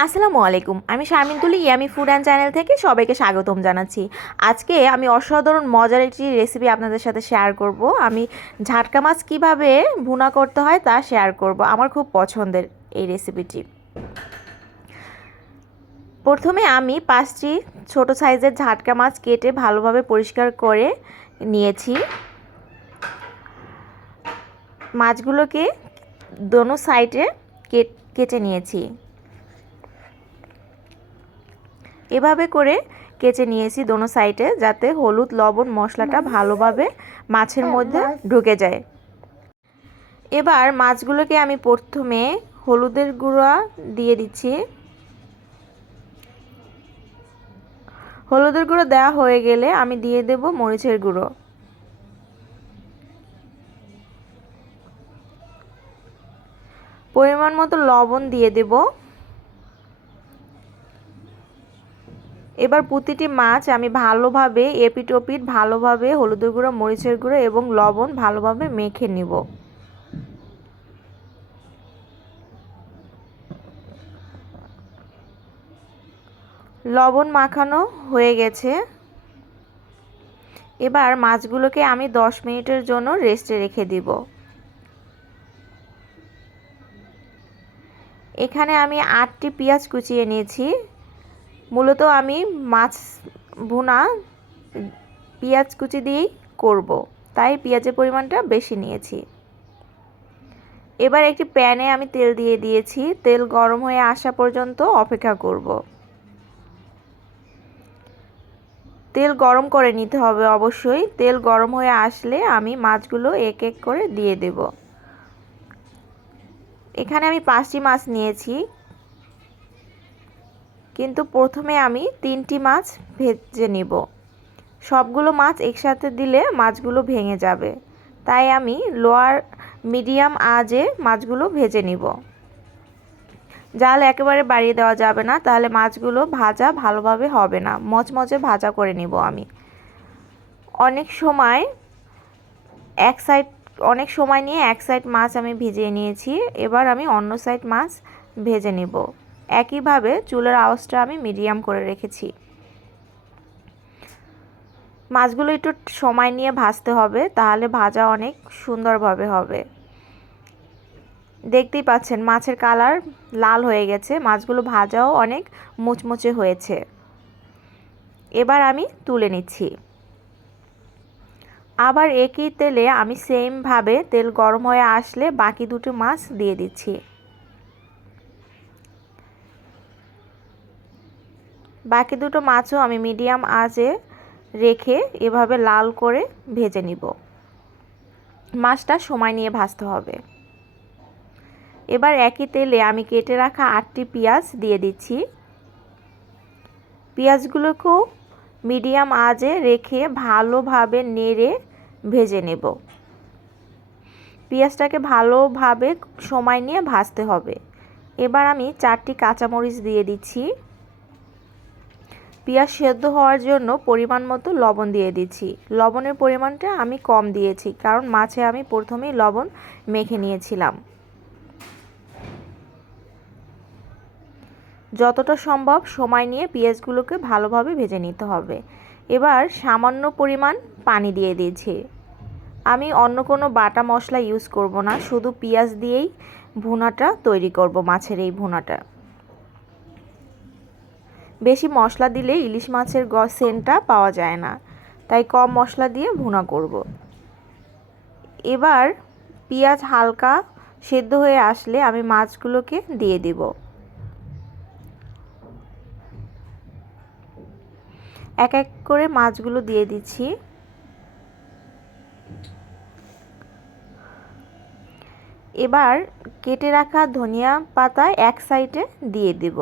আসসালামু আলাইকুম। আমি শারমিন তুলি ইয়ামি ফুড অ্যান্ড চ্যানেল থেকে সবাইকে স্বাগতম জানাচ্ছি। আজকে আমি অসাধারণ মজার একটি রেসিপি আপনাদের সাথে শেয়ার করব। আমি ঝাটকা মাছ কীভাবে ভুনা করতে হয় তা শেয়ার করব। আমার খুব পছন্দের এই রেসিপিটি। প্রথমে আমি 5টি ছোট সাইজের ঝাটকা মাছ কেটে ভালোভাবে পরিষ্কার করে নিয়েছি। মাছগুলোকে দোনো সাইডে কেটে নিয়েছি। এভাবে করে কেচে নিয়েছি দোনো সাইডে, যাতে হলুদ লবণ মশলাটা ভালোভাবে মাছের মধ্যে ঢুকে যায়। এবার মাছগুলোকে আমি প্রথমে হলুদের গুঁড়া দিয়ে দিচ্ছি। হলুদের গুঁড়ো দেওয়া হয়ে গেলে আমি দিয়ে দেব মরিচের গুঁড়ো। পরিমাণ মতো লবণ দিয়ে দেব। এবার প্রতিটি মাছ আমি ভালোভাবে এপিট ওপিট ভালোভাবে হলুদের গুঁড়ো মরিচের গুঁড়ো এবং লবণ ভালোভাবে মেখে নিব। লবণ মাখানো হয়ে গেছে। এবার মাছগুলোকে আমি 10 মিনিটের জন্য রেস্টে রেখে দিব। এখানে আমি 8টি পেঁয়াজ কুচিয়ে নিয়েছি। মূলত আমি মাছ ভুনা পেঁয়াজ কুচি দিয়েই করব, তাই পেঁয়াজের পরিমাণটা বেশি নিয়েছি। এবার একটি প্যানে আমি তেল দিয়ে দিয়েছি। তেল গরম হয়ে আসা পর্যন্ত অপেক্ষা করব। তেল গরম করে নিতে হবে অবশ্যই। তেল গরম হয়ে আসলে আমি মাছগুলো এক এক করে দিয়ে দেব। এখানে আমি 5টি মাছ নিয়েছি, কিন্তু প্রথমে আমি 3টি মাছ ভেজে নিব। সবগুলো মাছ একসাথে দিলে মাছগুলো ভেঙে যাবে, তাই আমি লোয়ার মিডিয়াম আঁচে মাছগুলো ভেজে নিব। জাল একেবারে বাড়িয়ে দেওয়া যাবে না, তাহলে মাছগুলো ভাজা ভালোভাবে হবে না। মচমচে ভাজা করে নিব আমি। অনেক সময় নিয়ে এক সাইড মাছ আমি ভেজে নিয়েছি। এবার আমি অন্য সাইড মাছ ভেজে নিব। একইভাবে চুলার আঁচটা আমি মিডিয়াম করে রেখেছি। মাছগুলো একটু সময় নিয়ে ভাজতে হবে, তাহলে ভাজা অনেক সুন্দরভাবে হবে। দেখতেই পাচ্ছেন মাছের কালার লাল হয়ে গেছে, মাছগুলো ভাজাও অনেক মুচমুচে হয়েছে। এবার আমি তুলে নিচ্ছি। আবার একই তেলে আমি সেমভাবে তেল গরম হয়ে আসলে বাকি দুটো মাছ দিয়ে দিচ্ছি। বাকি দুটো মাছও আমি মিডিয়াম আঁচে রেখে এভাবে লাল করে ভেজে নিব। মাছটা সময় নিয়ে ভাজতে হবে। এবার একই তেলে আমি কেটে রাখা 8টি পেঁয়াজ দিয়ে দিচ্ছি। পেঁয়াজগুলোকেও মিডিয়াম আঁচে রেখে ভালোভাবে নেড়ে ভেজে নেব। পেঁয়াজটাকে ভালোভাবে সময় নিয়ে ভাজতে হবে। এবার আমি 4টি কাঁচামরিচ দিয়ে দিচ্ছি। পেঁয়াজ সেদ্ধ হওয়ার জন্য পরিমাণ মতো লবণ দিয়ে দিচ্ছি। লবণের পরিমাণটা আমি কম দিয়েছি, কারণ মাছে আমি প্রথমেই লবণ মেখে নিয়েছিলাম। যতটা সম্ভব সময় নিয়ে পেঁয়াজগুলোকে ভালোভাবে ভেজে নিতে হবে। এবার সামান্য পরিমাণ পানি দিয়ে দিয়েছি। আমি অন্য কোনো বাটা মশলা ইউজ করব না, শুধু পেঁয়াজ দিয়েই ভুনাটা তৈরি করব। মাছের এই ভুনাটা বেশি মশলা দিলে ইলিশ মাছের সেন্টটা পাওয়া যায় না, তাই কম মশলা দিয়ে ভুনা করব। এবার পেঁয়াজ হালকা সেদ্ধ হয়ে আসলে আমি মাছগুলোকে দিয়ে দেব। এক এক করে মাছগুলো দিয়ে দিচ্ছি। এবার কেটে রাখা ধনিয়া পাতা এক সাইডে দিয়ে দেব।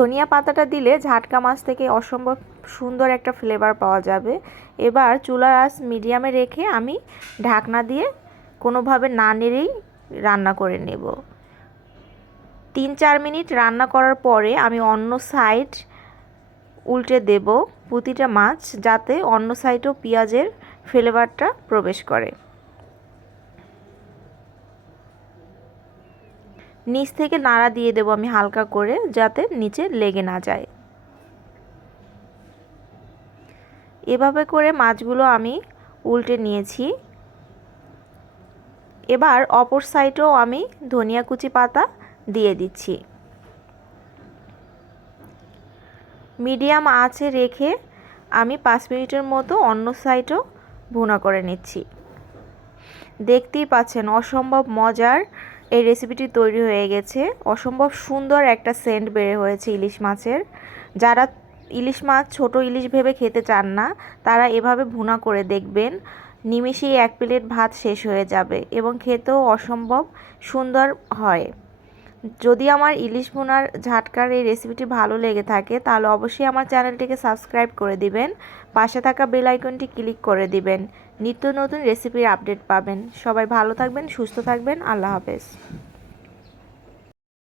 ধনিয়া পাতাটা দিলে ঝাটকা মাছ থেকে অসম্ভব সুন্দর একটা ফ্লেভার পাওয়া যাবে। এবার চুলার আঁচ মিডিয়ামে রেখে আমি ঢাকনা দিয়ে কোনোভাবে না নেড়েই রান্না করে নেব। 3-4 মিনিট রান্না করার পরে আমি অন্য সাইড উল্টে দেব প্রতিটা মাছ, যাতে অন্য সাইডেও পেঁয়াজের ফ্লেভারটা প্রবেশ করে। নিচ থেকে নাড়া দিয়ে দেব আমি হালকা করে, যাতে নিচে লেগে না যায়। এভাবে করে মাছগুলো আমি উল্টে নিয়েছি। এবার অপর সাইডেও আমি ধনিয়া কুচি পাতা দিয়ে দিচ্ছি। মিডিয়াম আঁচে রেখে আমি 5 মিনিটের মতো অন্য সাইডও ভুনা করে নিচ্ছি। দেখতেই পাচ্ছেন অসম্ভব মজার এই রেসিপিটি তৈরি হয়ে গেছে। অসম্ভব সুন্দর একটা সেন্ট বের হয়েছে ইলিশ মাছের। যারা ইলিশ মাছ ছোট ইলিশ ভেবে খেতে চান না, তারা এভাবে ভুনা করে দেখবেন। নিমেষেই 1 প্লেট ভাত শেষ হয়ে যাবে এবং খেতেও অসম্ভব সুন্দর হয়। যদি আমার ইলিশ ভুনার ঝাটকার এই রেসিপিটি ভালো লেগে থাকে, তাহলে অবশ্যই আমার চ্যানেলটিকে সাবস্ক্রাইব করে দিবেন। পাশে থাকা বেল আইকনটি ক্লিক করে দিবেন। নিত্য নতুন রেসিপির আপডেট পাবেন। সবাই ভালো থাকবেন, সুস্থ থাকবেন। আল্লাহ হাফেজ।